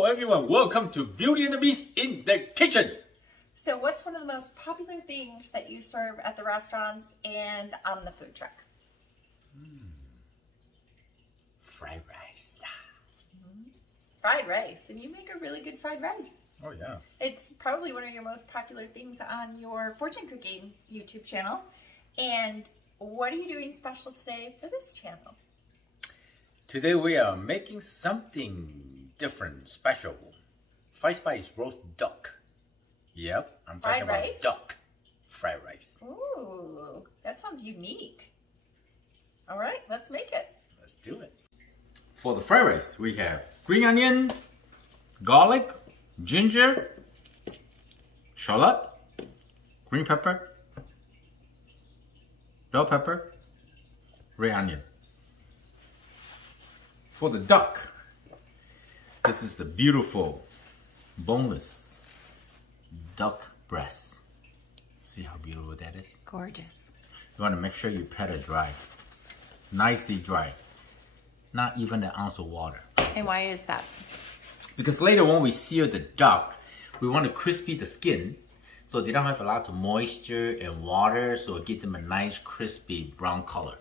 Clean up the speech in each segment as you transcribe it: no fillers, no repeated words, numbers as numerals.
Hello everyone, welcome to Beauty and the Beast in the kitchen. So what's one of the most popular things that you serve at the restaurants and on the food truck? Fried rice. Fried rice, and you make a really good fried rice. Oh yeah. It's probably one of your most popular things on your fortune cooking YouTube channel. And what are you doing special today for this channel? Today we are making something different, special. 5-spice roast duck. Yep, I'm talking about duck fried rice. Ooh, that sounds unique. All right, let's make it. Let's do it. For the fried rice, we have green onion, garlic, ginger, shallot, green pepper, bell pepper, red onion. For the duck, this is the beautiful boneless duck breast. See how beautiful that is? Gorgeous. You want to make sure you pat it dry, nicely dry, not even an ounce of water. And why is that? Because later when we sear the duck, we want to crispy the skin so they don't have a lot of moisture and water, so it gives them a nice crispy brown color.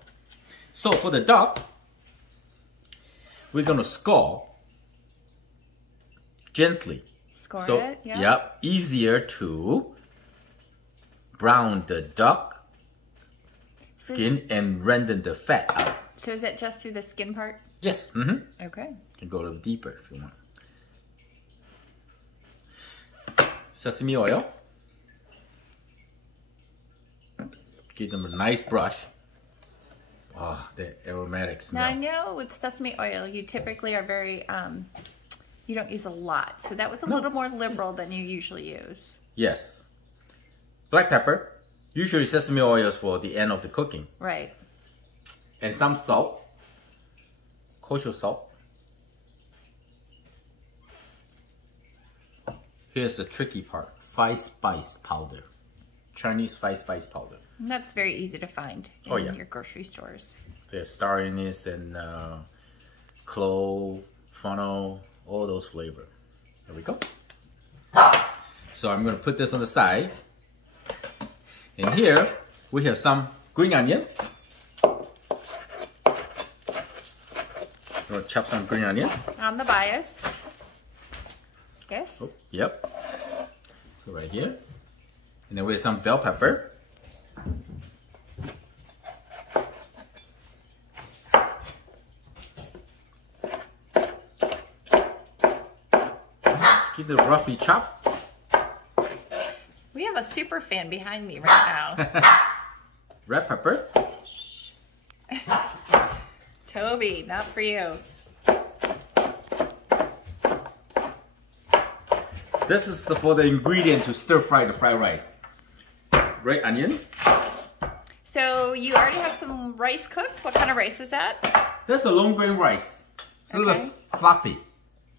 So for the duck, we're going to score gently. Score so, it? Yeah. Yep, easier to brown the duck skin and render the fat out. So is it just through the skin part? Yes. Okay. You can go a little deeper if you want. Sesame oil. Give them a nice brush. Oh, the aromatic smell. Now I know with sesame oil, you typically are very, you don't use a lot. So that was a little more liberal than you usually use. Yes. Black pepper. Usually sesame oil is for the end of the cooking. Right. And some salt. Kosher salt. Here's the tricky part. 5-spice powder. Chinese 5-spice powder. And that's very easy to find in your grocery stores. There's star anise and clove, funnel, all those flavors. There we go. So I'm going to put this on the side. And here we have some green onion. I'm going to chop some green onion. On the bias. Yes. Oh, yep. So right here. And then with some bell pepper. Give it a roughly chop. We have a super fan behind me right now. Red pepper. Toby, not for you. This is for the ingredient to stir fry the fried rice. Red onion. So you already have some rice cooked. What kind of rice is that? That's a long grain rice. It's a little fluffy.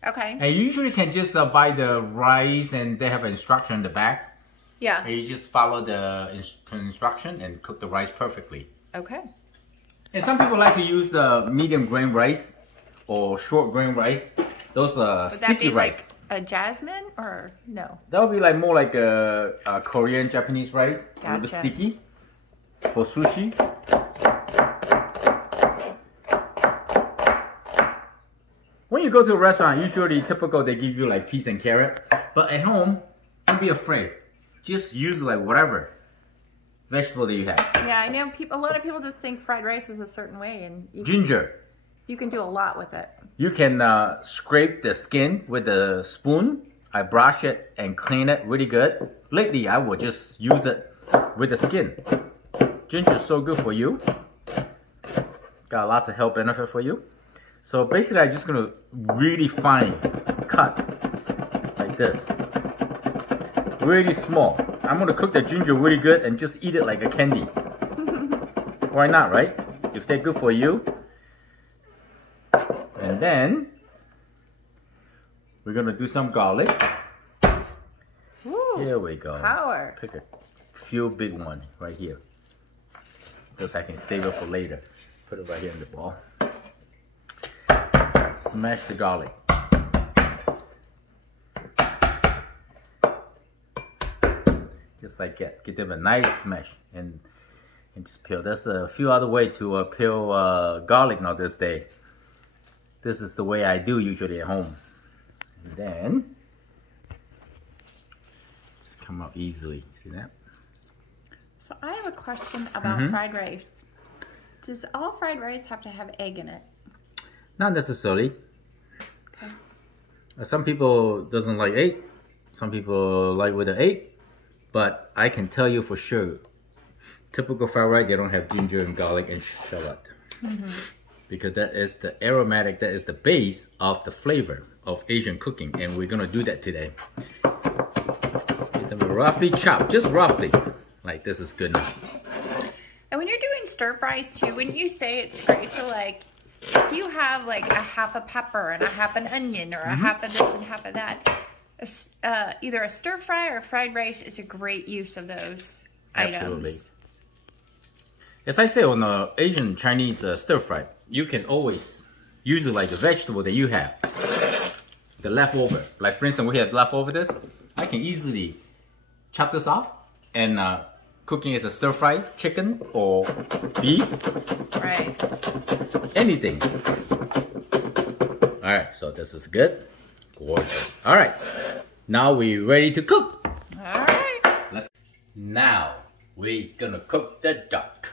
Okay. And you usually can just buy the rice and they have an instruction in the back. Yeah. And you just follow the instruction and cook the rice perfectly. Okay. And some people like to use the medium grain rice or short grain rice. Those are sticky rice. Like a jasmine or no? That would be like more like a Korean Japanese rice. Gotcha. A little sticky for sushi. When you go to a restaurant, usually typical they give you like peas and carrot. But at home, don't be afraid. Just use like whatever vegetable that you have. Yeah, I know a lot of people just think fried rice is a certain way, and Ginger. You can do a lot with it. You can scrape the skin with a spoon. I brush it and clean it really good. Lately, I will just use it with the skin. Ginger is so good for you. Got lots of health benefit for you. So basically, I'm just gonna really fine cut like this. Really small. I'm gonna cook the ginger really good and just eat it like a candy. Why not, right? If they're good for you. And then we're gonna do some garlic. Ooh, here we go. Power. Pick a few big ones right here. Because I can save it for later. Put it right here in the bowl. Smash the garlic. just like that. Give them a nice smash and just peel. There's a few other ways to peel garlic now this day. This is the way I do usually at home. And then just come out easily. See that? So I have a question about fried rice. Does all fried rice have to have egg in it? Not necessarily. Okay. Some people doesn't like egg. Some people like with the egg. But I can tell you for sure, typical fried rice, they don't have ginger and garlic and shallot. Because that is the aromatic, that is the base of the flavor of Asian cooking. And we're gonna do that today. Get them roughly chopped, just roughly. Like this is good enough. And when you're doing stir fries too, wouldn't you say it's great to like, if you have like a half a pepper and a half an onion or a half of this and half of that, either a stir fry or fried rice is a great use of those Absolutely. items. As I say on the Asian Chinese stir fry, you can always use it like the vegetable that you have, the leftover. Like for instance, we have leftover this. I can easily chop this off and cooking as a stir fry chicken or beef. Right. Anything. All right, so this is good. Gorgeous. All right, now we're ready to cook. All right. Now we're gonna cook the duck.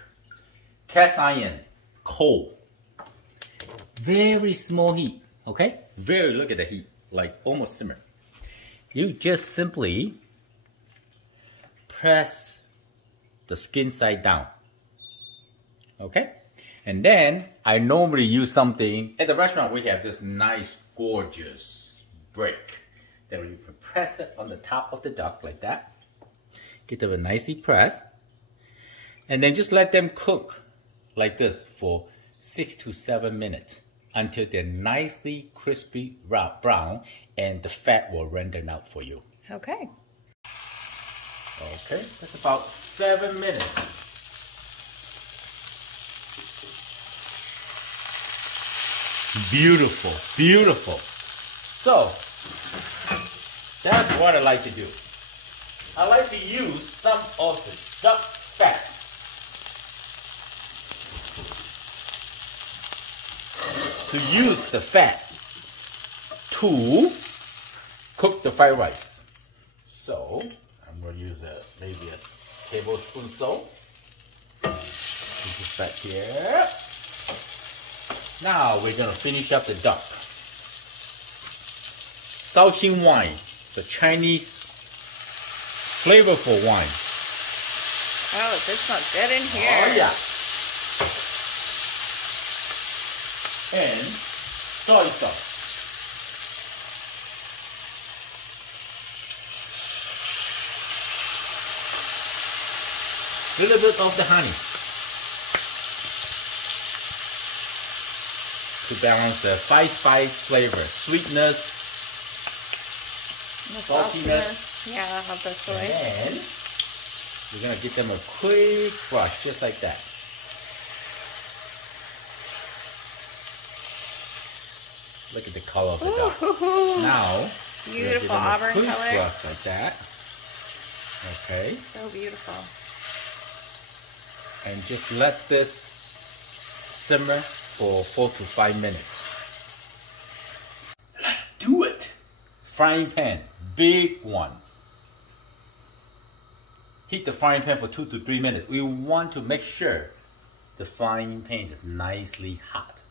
Cast iron, cold. Very small heat, okay? Look at the heat, like almost simmer. You just simply press the skin side down, okay? And then I normally use something, at the restaurant we have this nice gorgeous brick that you can press it on the top of the duck like that. Get them nicely pressed. And then just let them cook like this for 6 to 7 minutes until they're nicely crispy brown and the fat will render out for you. Okay. Okay, that's about 7 minutes. Beautiful, beautiful. So, that's what I like to do. I like to use some of the duck fat to use the fat to cook the fried rice. So, I'm going to use maybe a tablespoon or so. Put this back here. Now we're going to finish up the duck. Shaoxing wine, the Chinese flavorful wine. Oh, this smells good in here. Oh yeah. And soy sauce. A little bit of the honey to balance the spice flavor, sweetness, saltiness. Yeah, of the soy. And we're gonna give them a quick brush, just like that. Look at the color of the duck. Now, beautiful auburn color. Brush like that. Okay. So beautiful. And just let this simmer for 4 to 5 minutes. Let's do it. Frying pan, big one. Heat the frying pan for 2 to 3 minutes. We want to make sure the frying pan is nicely hot.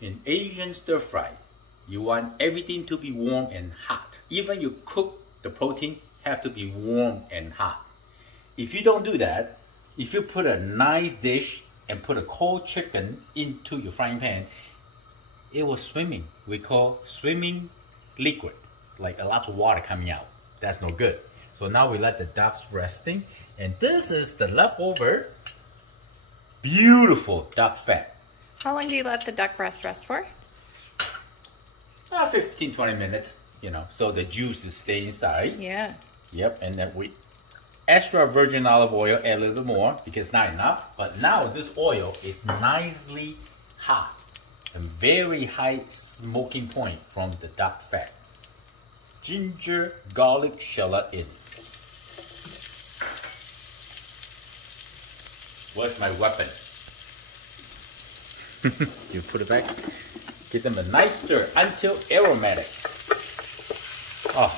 In Asian stir fry, you want everything to be warm and hot. Even you cook the protein, have to be warm and hot. If you don't do that, if you put a nice dish and put a cold chicken into your frying pan, it was swimming. We call swimming liquid, like a lot of water coming out. That's no good. So now we let the ducks resting, and this is the leftover beautiful duck fat. How long do you let the duck breast rest for? 15-20 minutes, you know, so the juices stay inside. Yeah. Yep, and then we extra virgin olive oil, add a little bit more because not enough. But now this oil is nicely hot and very high smoking point from the duck fat. Ginger, garlic, shallot in. Where's my weapon? You put it back. Give them a nice stir until aromatic. Oh,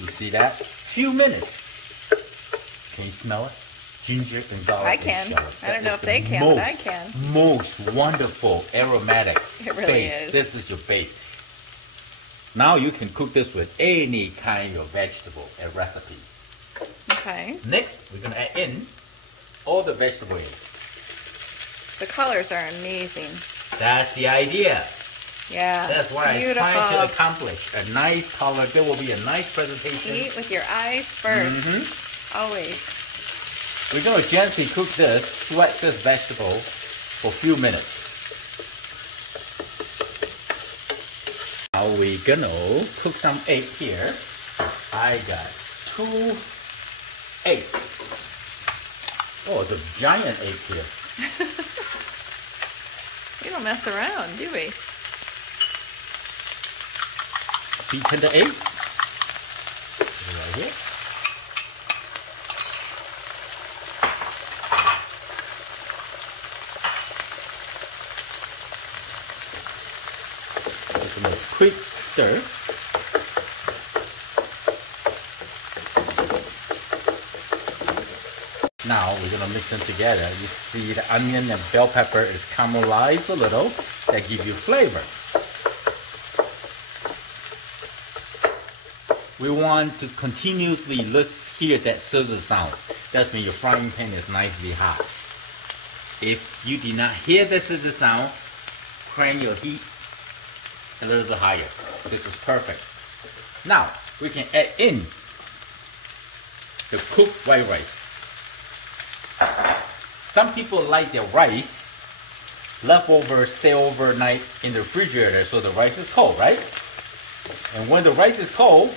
you see that? Few minutes. Can you smell it? Ginger and garlic. I can. I don't know if they can, but I can. Most wonderful aromatic it really base. is. This is your base. Now you can cook this with any kind of vegetable and recipe. Okay. Next, we're gonna add in all the vegetable in. The colors are amazing. That's the idea. Yeah. That's what beautiful. I'm trying to accomplish. A nice color. There will be a nice presentation. Eat with your eyes first. Always. We're gonna gently cook this, sweat this vegetable for a few minutes. Now we're gonna cook some egg here. I got 2 eggs. Oh, it's a giant egg here. We don't mess around, do we? Beaten the egg. Right here. Just a quick stir. Now we're gonna mix them together. You see the onion and bell pepper is caramelized a little. That gives you flavor. We want to continuously hear that sizzle sound. That means your frying pan is nicely hot. If you did not hear the sizzle sound, crank your heat a little bit higher. This is perfect. Now we can add in the cooked white rice. Some people like their rice leftover stay overnight in the refrigerator so the rice is cold, right? And when the rice is cold,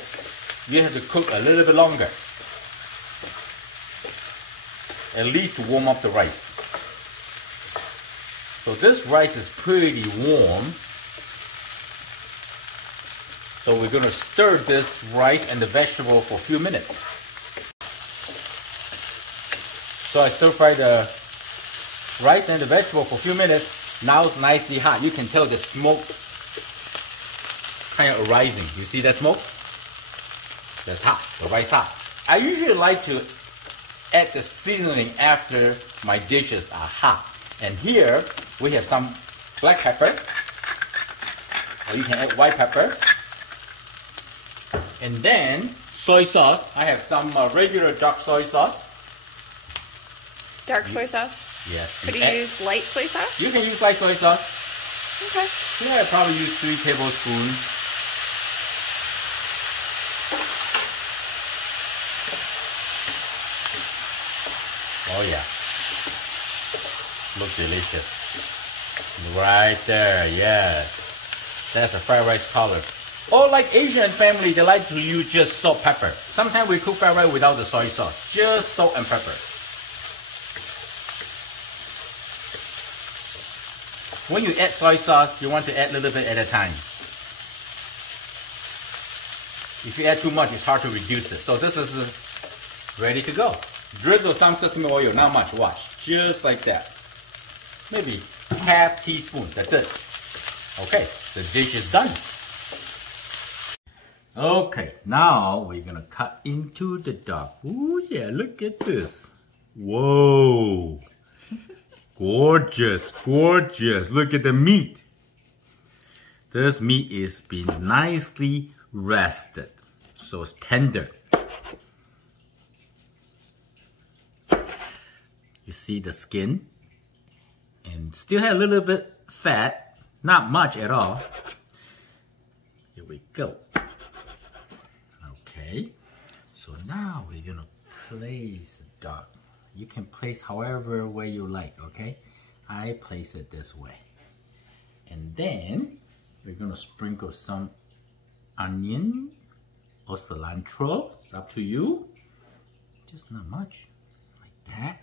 you have to cook a little bit longer. At least to warm up the rice. So this rice is pretty warm. So we're going to stir this rice and the vegetable for a few minutes. So I stir fry the rice and the vegetable for a few minutes. Now it's nicely hot. You can tell the smoke kind of arising. You see that smoke? That's hot. The rice hot. I usually like to add the seasoning after my dishes are hot. And here we have some black pepper. Or you can add white pepper. And then soy sauce. I have some regular dark soy sauce. Dark soy sauce? Yes. Could you use light soy sauce? You can use light soy sauce. Okay. Yeah, I probably use 3 tablespoons. Oh yeah. Look delicious. Right there, yes. That's a fried rice color. Or like Asian family, they like to use just salt, pepper. Sometimes we cook fried rice without the soy sauce. Just salt and pepper. When you add soy sauce, you want to add a little bit at a time. If you add too much, it's hard to reduce it. So this is ready to go. Drizzle some sesame oil, not much, watch. Just like that. Maybe half teaspoon, that's it. Okay, the dish is done. Okay, now we're gonna cut into the duck. Ooh yeah, look at this. Whoa. Gorgeous, gorgeous. Look at the meat. This meat is being nicely rested. So it's tender. You see the skin? And still have a little bit fat. Not much at all. Here we go. Okay. So now we're gonna place the duck. You can place however way you like, okay? I place it this way. And then we're gonna sprinkle some onion or cilantro. It's up to you. Just not much. Like that.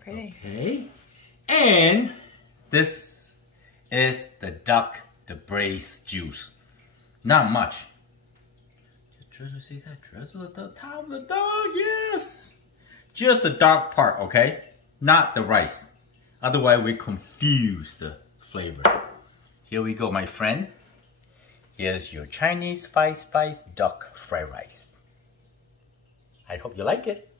Pretty. Okay. And this is the duck, the braised juice. Not much. Just drizzle, see that? Drizzle at the top of the duck, yes. Just the dark part, okay? not the rice. Otherwise, we confuse the flavor. Here we go, my friend. Here's your Chinese 5-spice duck fried rice. I hope you like it.